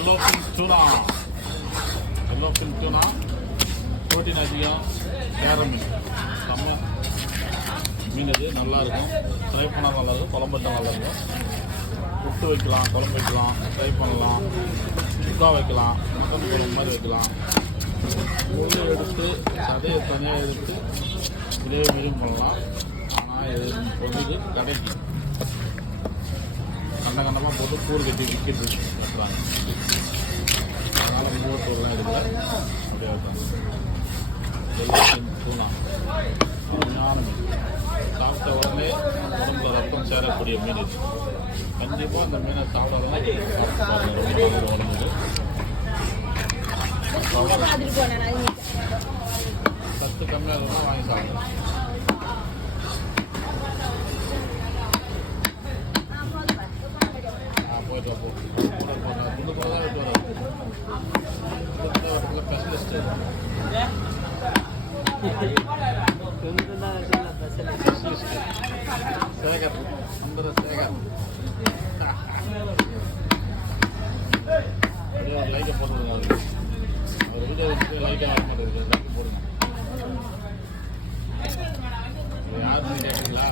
Yellow fin tuna. Yellow fin tuna protein அதிகம். சேர மீன் செம்ம மீன். இது நல்லாயிருக்கும். ஃப்ரை பண்ணால் நல்லாயிருக்கும், குழம்பு வச்சா நல்லாயிருக்கும். புட்டு வைக்கலாம், குழம்பு வைக்கலாம், ஃப்ரை பண்ணலாம், சுக்கா வைக்கலாம், மட்டன் குழம்பு மாதிரி வைக்கலாம். முள்ளு எடுத்து சதையை தனியாக எடுத்து கிரேவியும் பண்ணலாம். ஆனால் இது பொழுது கடைக்கு கண்டமாக போட்டு கூறு கட்டி விற்கிறது வைக்கிறாங்க. அதனால் மூலத்தூர்லாம் எடுக்கல, அப்படியே வைப்பாங்க. எல்லாம் தூணா அருமையான மீன். சாப்பிட்ட உடனே உடம்புல ரத்தம் சேரக்கூடிய மீன் இது. கண்டிப்பாக இந்த மீனை சாப்பிடலாம். உடம்புக்கு சத்து கம்மியாக இருந்தால் வாங்கி சாப்பிடலாம். போயிட்டு அப்போ துண்டு கூட தான் விட்டு வராது. Specialist Sekar, number Sekar. அப்படியே லைக்கை போட்டுருங்க. அவர் வீடியோ வச்சுட்டு லைக்கே வர மாட்டேங்குது. லைக் போடுங்க. யாருன்னு கேட்டீங்களா?